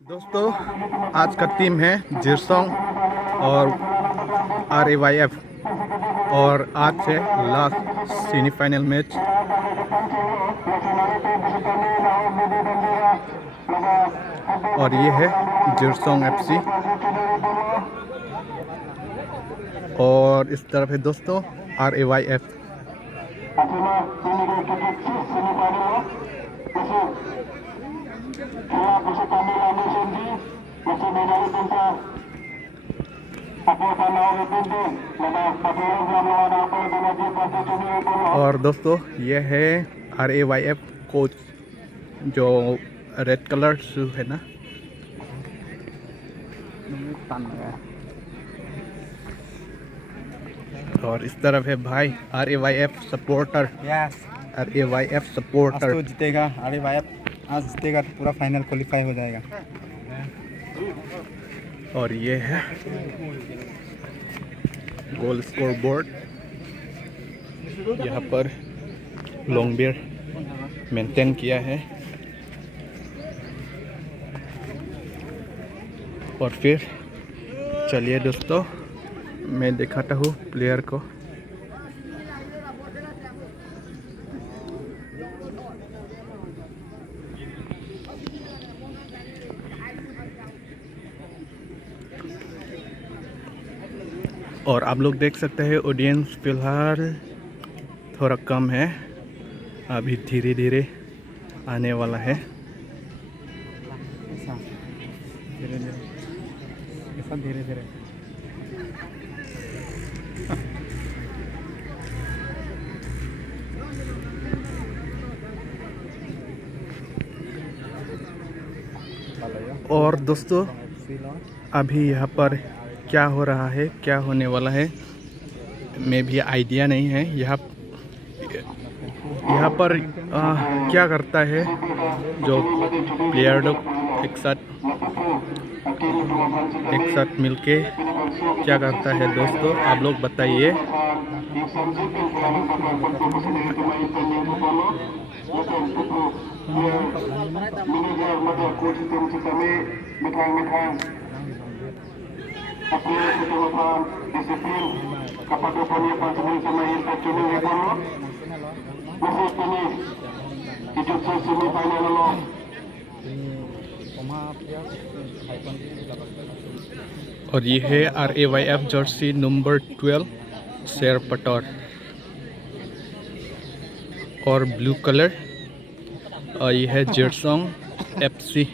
दोस्तों आज का टीम है जिरसोंग और RAYF और आज है लास्ट सेमीफाइनल मैच। और ये है जिरसोंग FC और इस तरफ है दोस्तों RAYF। और दोस्तों ये है RAYF कोच जो रेड कलर शू है ना। और इस तरफ है भाई RAYF सपोर्टर। RAYF supporter. आज तो जीतेगा RAYF, आज जीतेगा तो पूरा फाइनल क्वालिफाई हो जाएगा। और ये है गोल स्कोर बोर्ड। यहाँ पर लॉन्ग बियर मेंटेन किया है। और फिर चलिए दोस्तों मैं दिखाता हूँ प्लेयर को। और आप लोग देख सकते हैं ऑडियंस फिलहाल थोड़ा कम है, अभी धीरे धीरे आने वाला है। धीरे धीरे ऐसा धीरे धीरे और दोस्तों अभी यहाँ पर क्या हो रहा है, क्या होने वाला है, मैं भी आइडिया नहीं है। यहाँ पर क्या करता है जो प्लेयर लोग एक साथ मिलके क्या करता है दोस्तों, आप लोग बताइए। और ये है RAYF जर्सी नंबर 12 शेर पटौर और ब्लू कलर। और ये है जिरसोंग FC।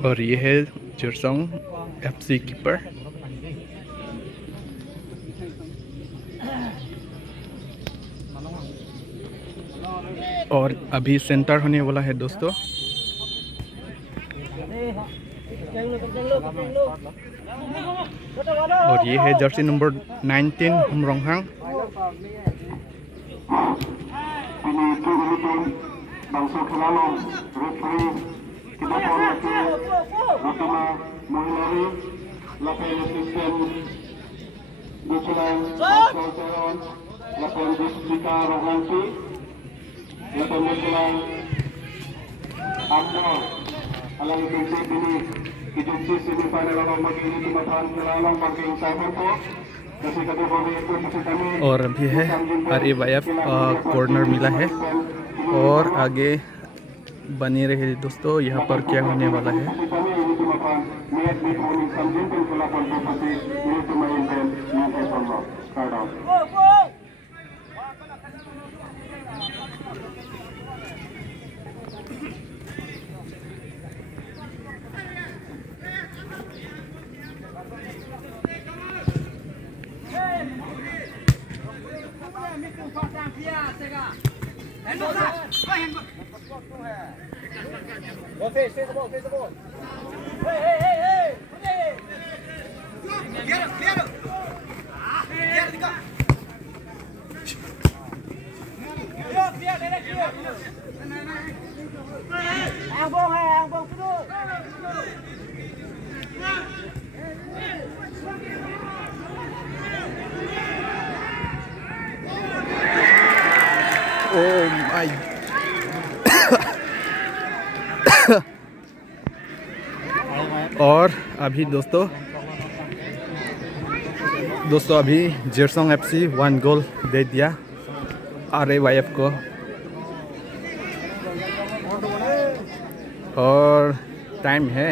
और ये है जिरसोंग FC कीपर। और अभी सेंटर होने वाला है दोस्तों। और ये है जर्सी नंबर 19 हमरोंहांग। और अभी है RAYF कॉर्नर मिला है और आगे बने रहे दोस्तों। यहाँ पर क्या होने वाला है। Hãy subscribe cho kênh Ghiền Mì Gõ để không bỏ lỡ những video hấp dẫn। Oh my और अभी दोस्तों अभी जेरसोंग एफसी 1 गोल दे दिया RAYF को और टाइम है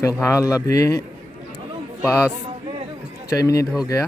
फिलहाल अभी 5-6 मिनट हो गया।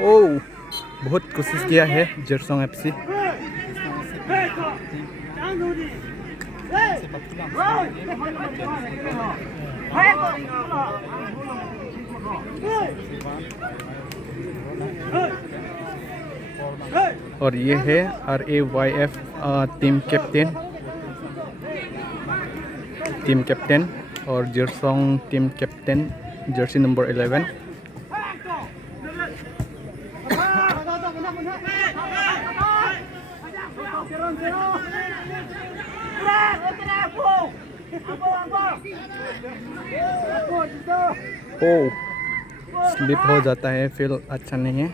ओ बहुत कोशिश किया है जेरसोंग एफसी। और ये है RAYF टीम कैप्टन और जेरसोंग टीम कैप्टन जर्सी नंबर 11। ओ स्लिप हो जाता है फिर अच्छा नहीं है।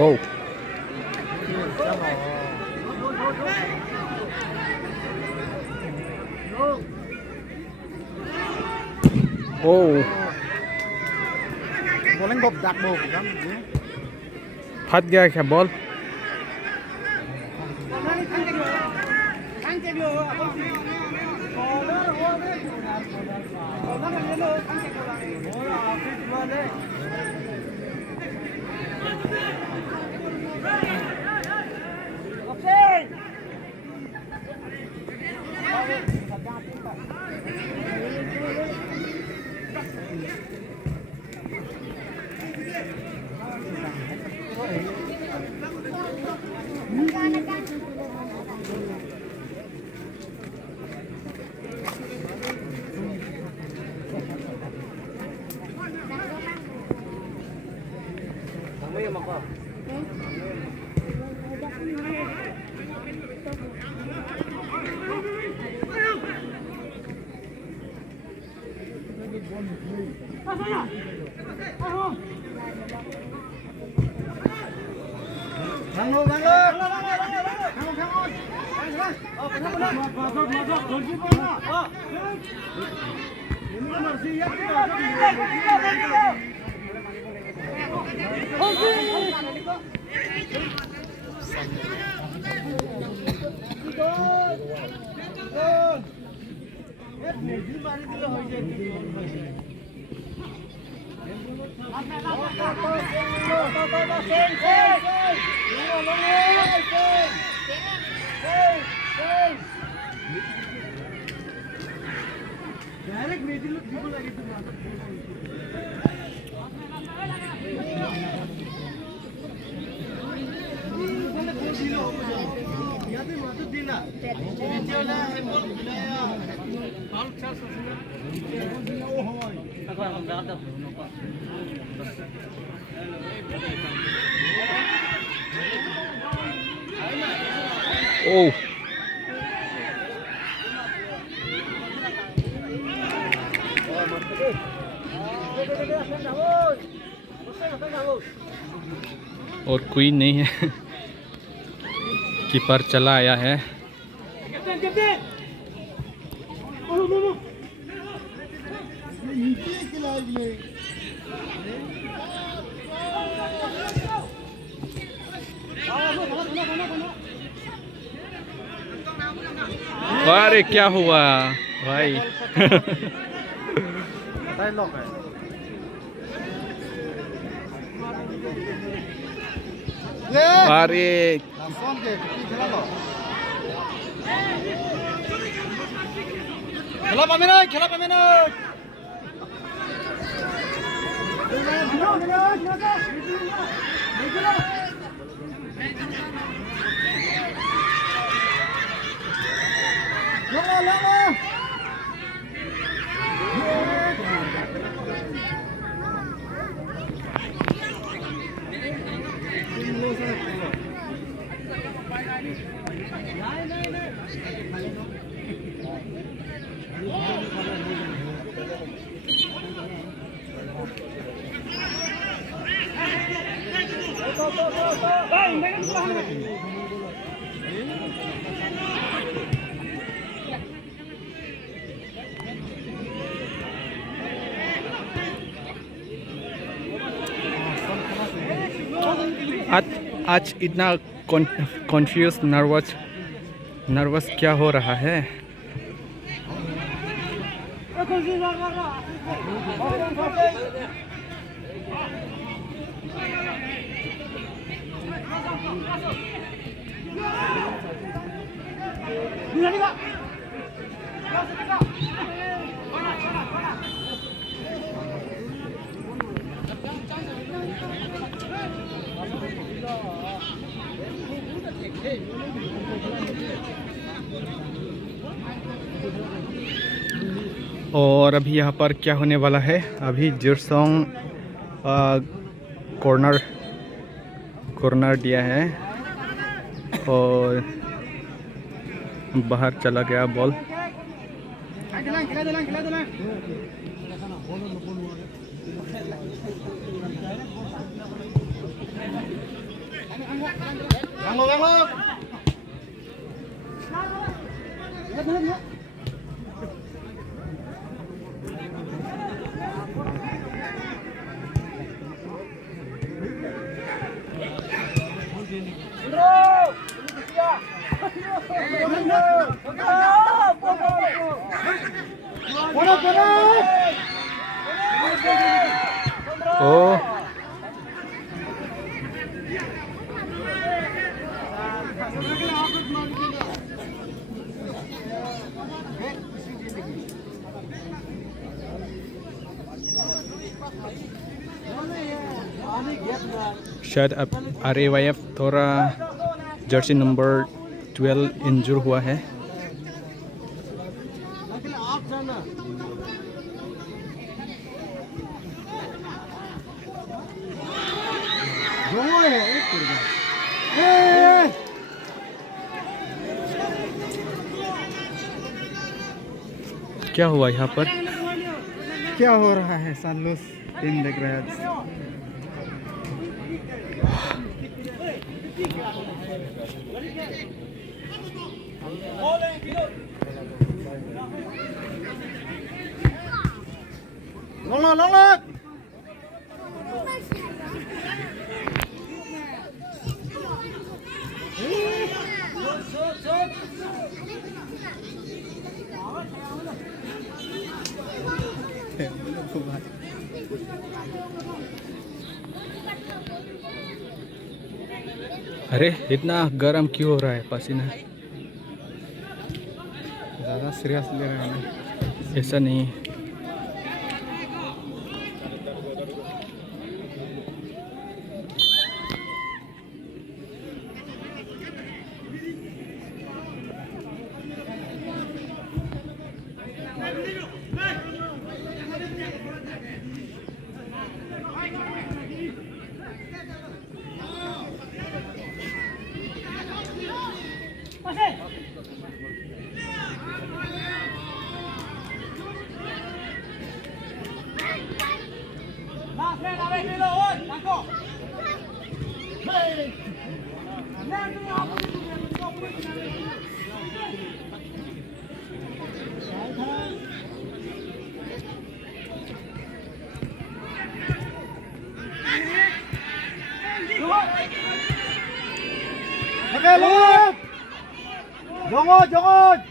Oh. Oh. Bowling bob dark bob kan. फट गया क्या बॉल Oh. और कोई नहीं है कीपर चला आया है अरे क्या हुआ भाई अरे খেলা পাবে না आज इतना कॉन्फ्यूज नर्वस क्या हो रहा है और अभी यहाँ पर क्या होने वाला है, अभी जिरसोंग कॉर्नर दिया है और बाहर चला गया बॉल। Oh, शायद अब RAYF थोड़ा जर्सी नंबर 12 इंजर हुआ है। क्या हुआ यहाँ पर? क्या हो रहा है? सान लुइस टीम देख रहा है। अरे इतना गर्म क्यों हो रहा है पसीना? ज़्यादा सीरियस ले रहे हैं। ऐसा नहीं। Jangan!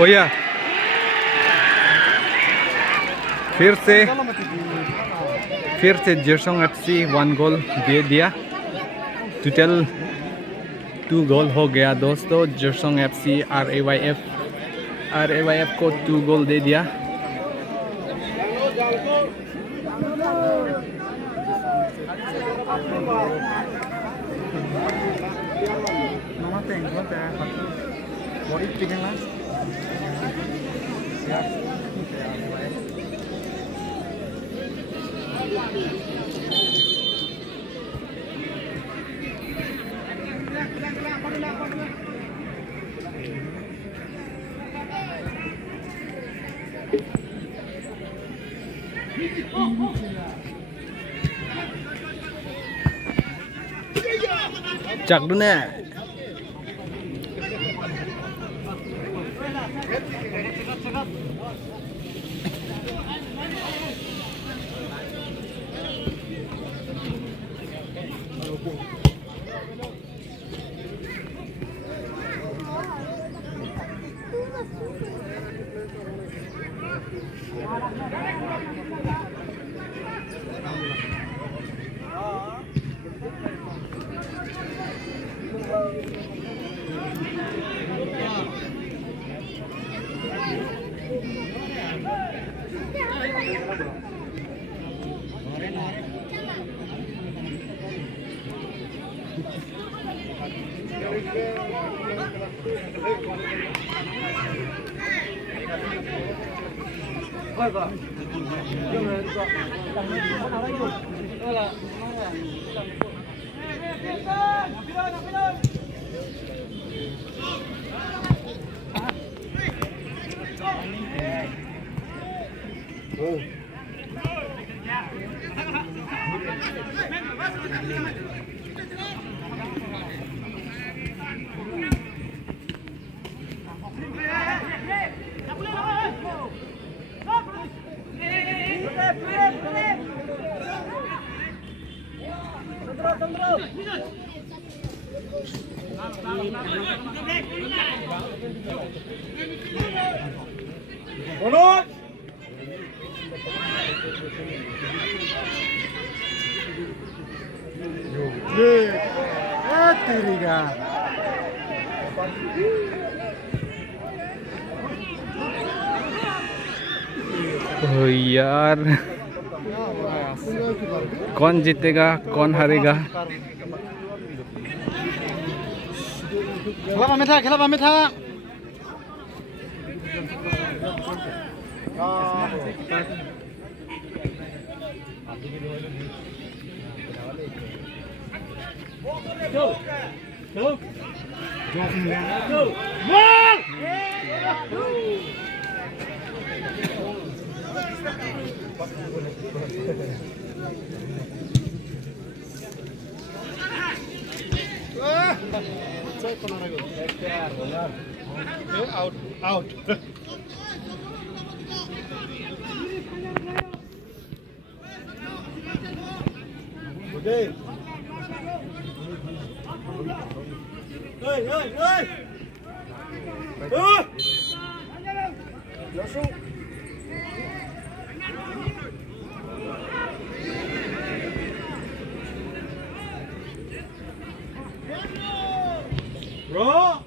ओया फिर से जिरसोंग FC 1 गोल दे दिया। टोटल 2 गोल हो गया दोस्तों। जिरसोंग FC RAYF को 2 गोल दे दिया। Chặt đúng nè. तेरी का ओ यार, कौन जीतेगा कौन हारेगा? खेला पामे था out out okay bro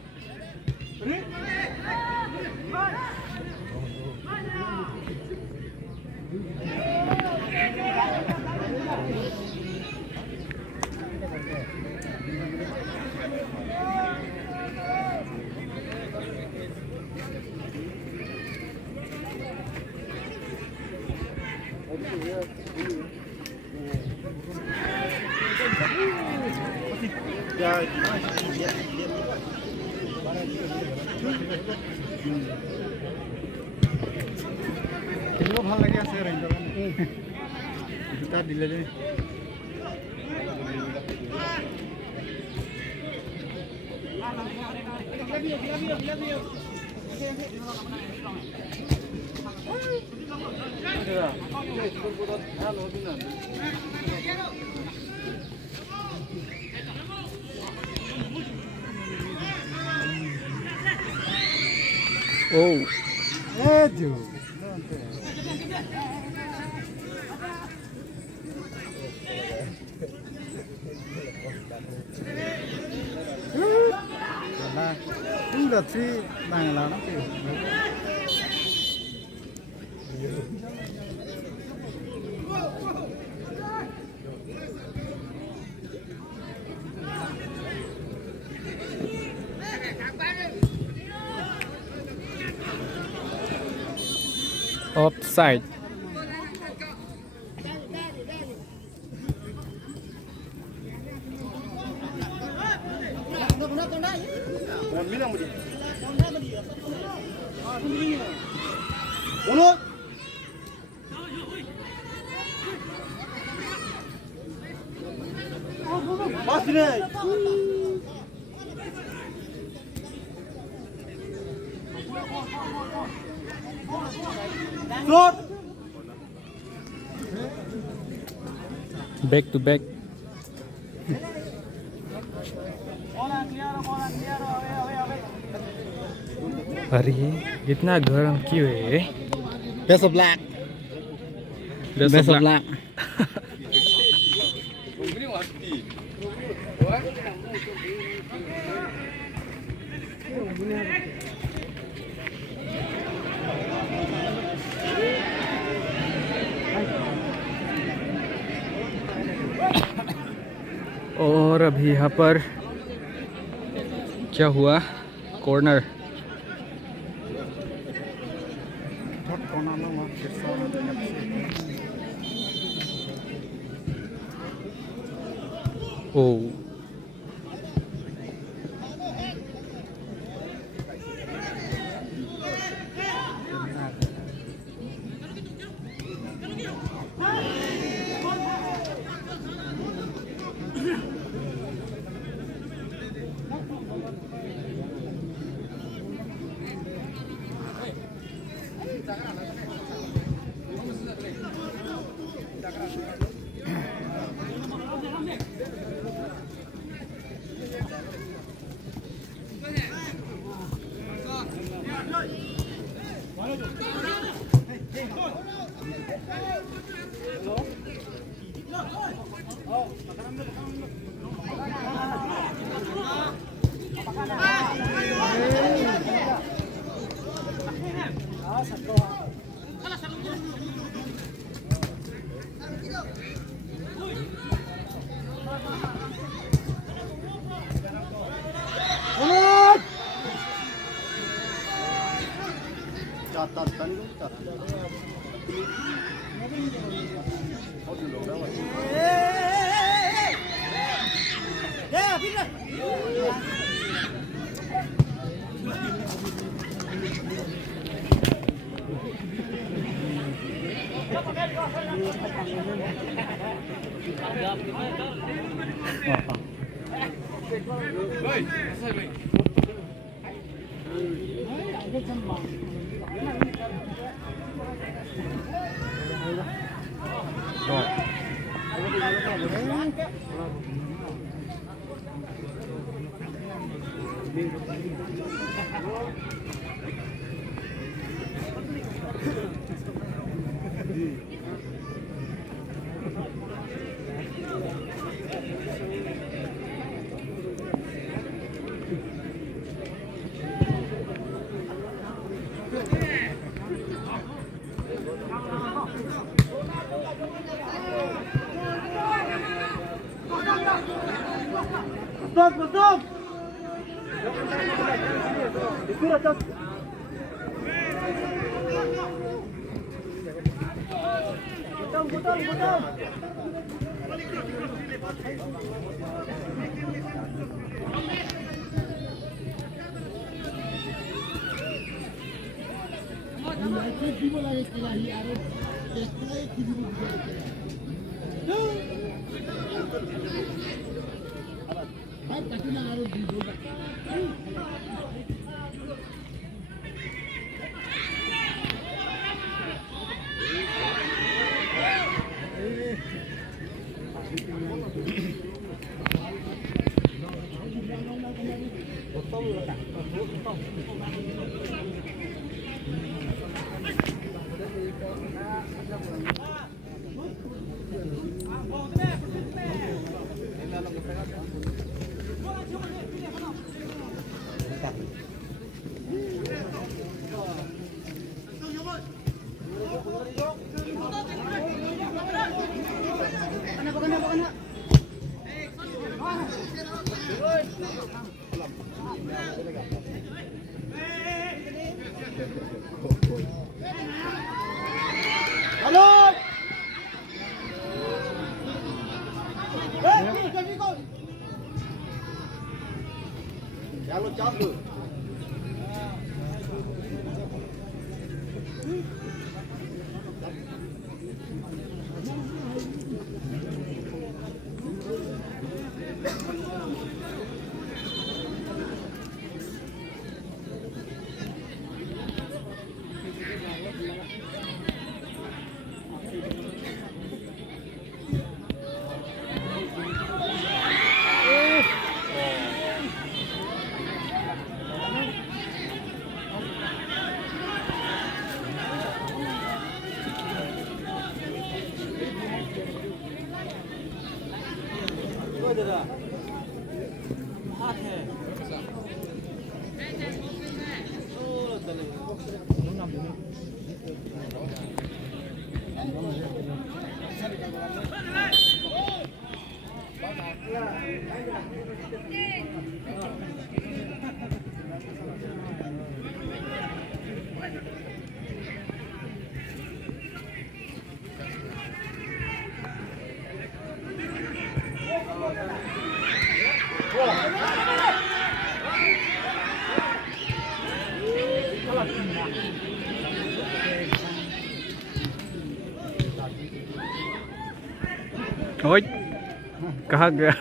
খেলিব ভাল লাগি আছে ৰেঞ্জৰ দুটা দিলে যে Oh, Edu. Nah, udah sih, nanglah nanti. offside. Back to back. अरे इतना गर्म क्यों है? Best of luck. Best of luck. और अभी यहाँ पर क्या हुआ? कॉर्नर। ओ ओए कहाँ गया?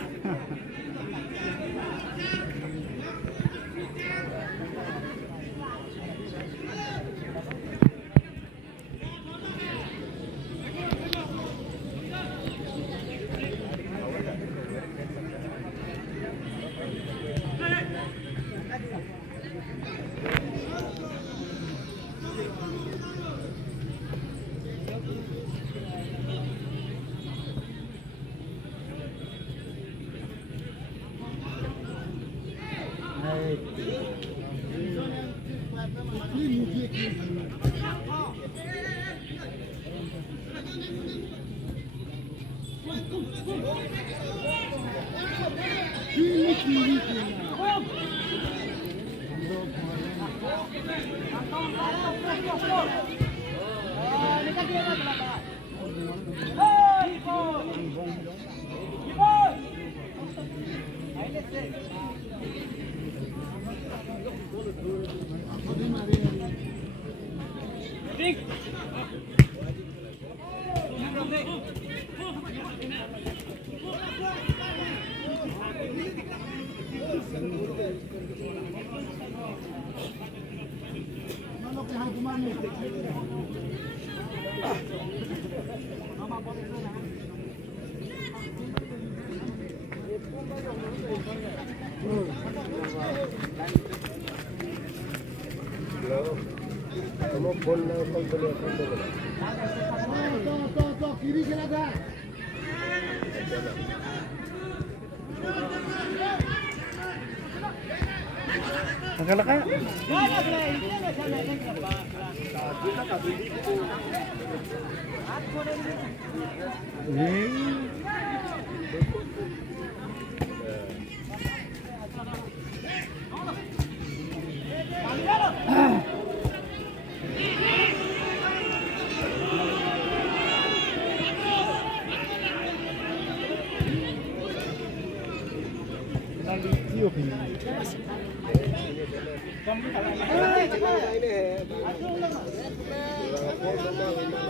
Laka-laka.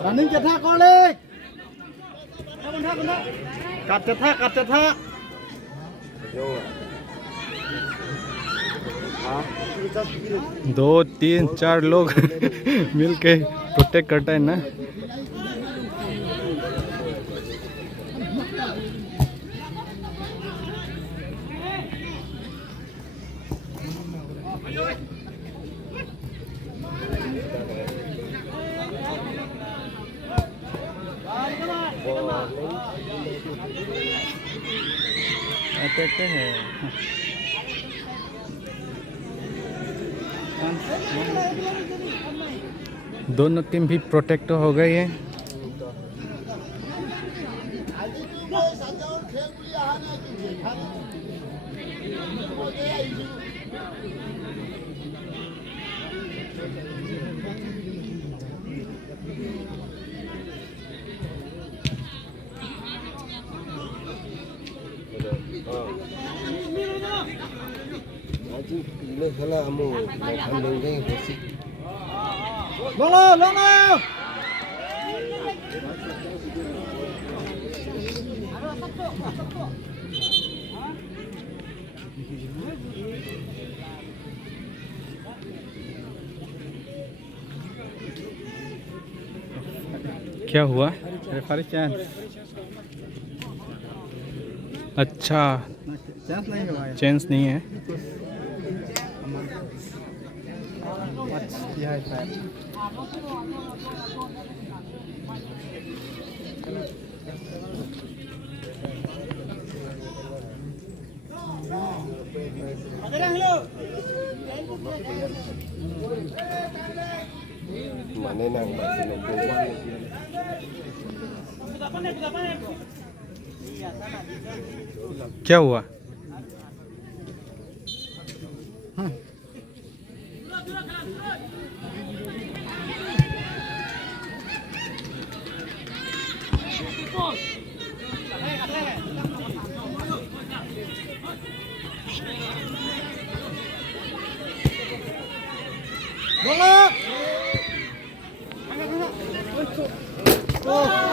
Running chặt thác con lên. Cắt chặt thác, cắt chặt thác. 2 3 4 लोग मिलके प्रोटेक्ट करता है ना. अटैक है. दोनों टीम भी प्रोटेक्ट हो गई है. Long. क्या हुआ? Referee chance. अच्छा, चांस नहीं हुआ है. चांस नहीं है. किया है शायद. Mana nang masih क्या हुआ?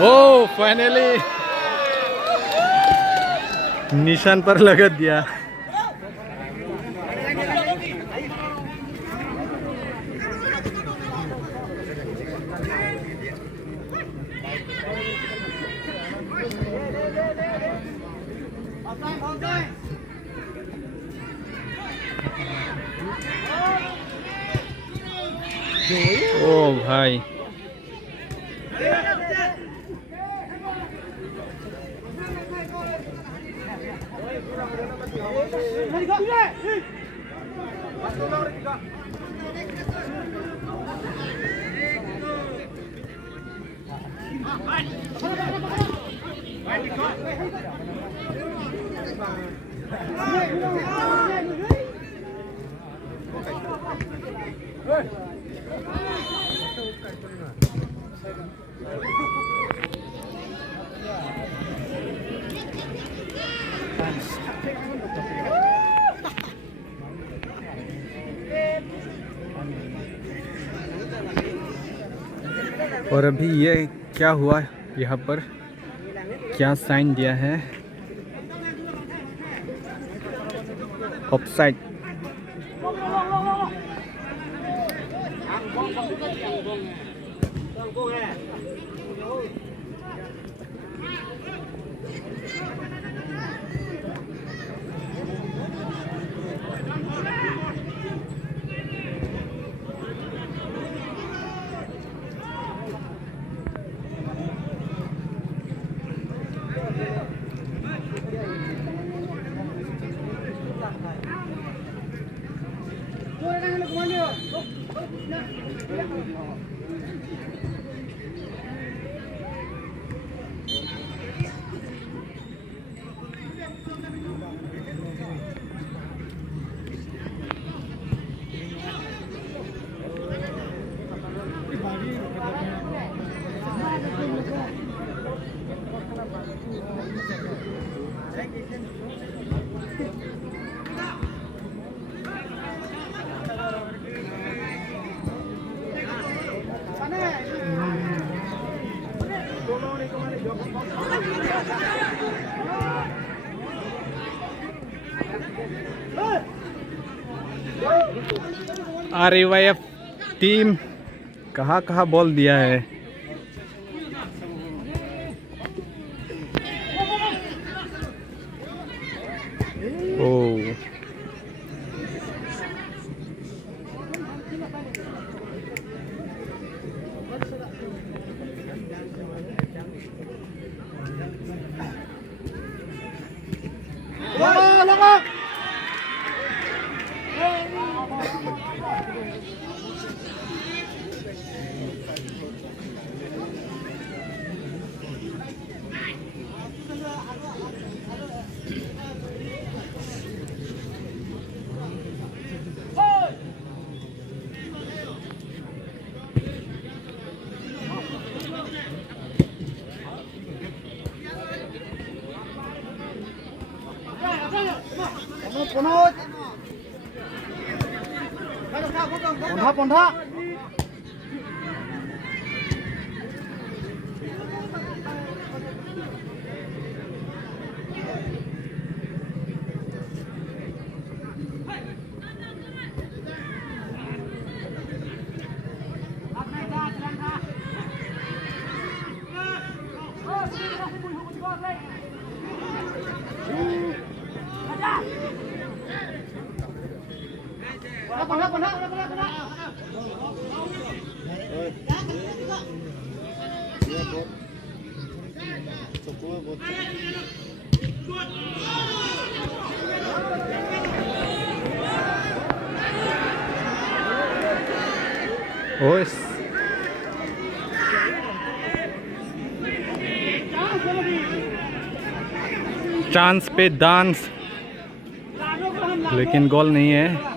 Oh, finally! निशान पर लगा दिया। ओ भाई और अभी ये क्या हुआ यहाँ पर, क्या साइन दिया है? ऑफसाइड। RAYF टीम कहाँ कहाँ बॉल दिया है। ओ পোন্ধা ओस चांस पे डांस, लेकिन गोल नहीं है।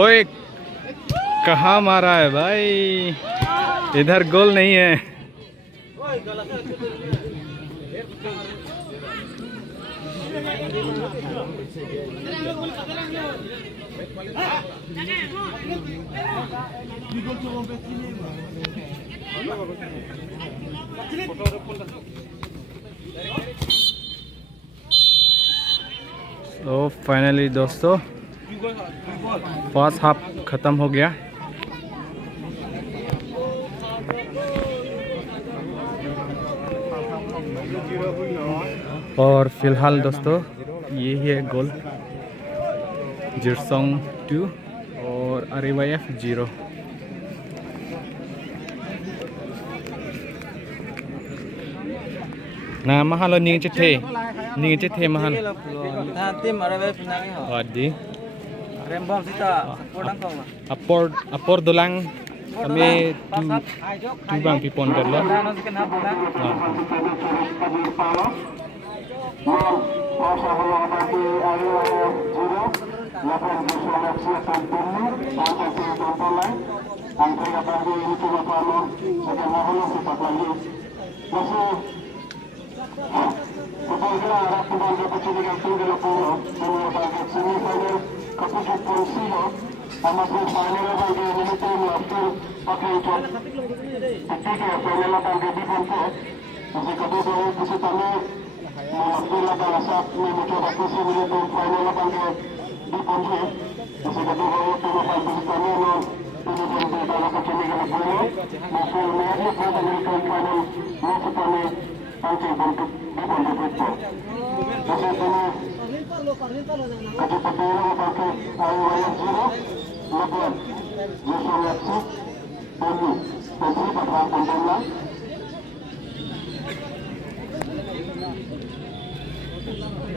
ओए कहाँ मारा है भाई, इधर गोल नहीं है। तो फाइनली दोस्तों फर्स्ट हाफ ख़त्म हो गया। और फिलहाल दोस्तों यही है गोल, जिरसोंग 2 और RYF 0। Nah, mahal lo ning cete mahal. Tim RYF nang ho. Wadi. Rembom sita podang ko. Apor dolang kami tu bang pipon kan lo. Ano sikan ha bola.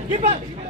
Keep up!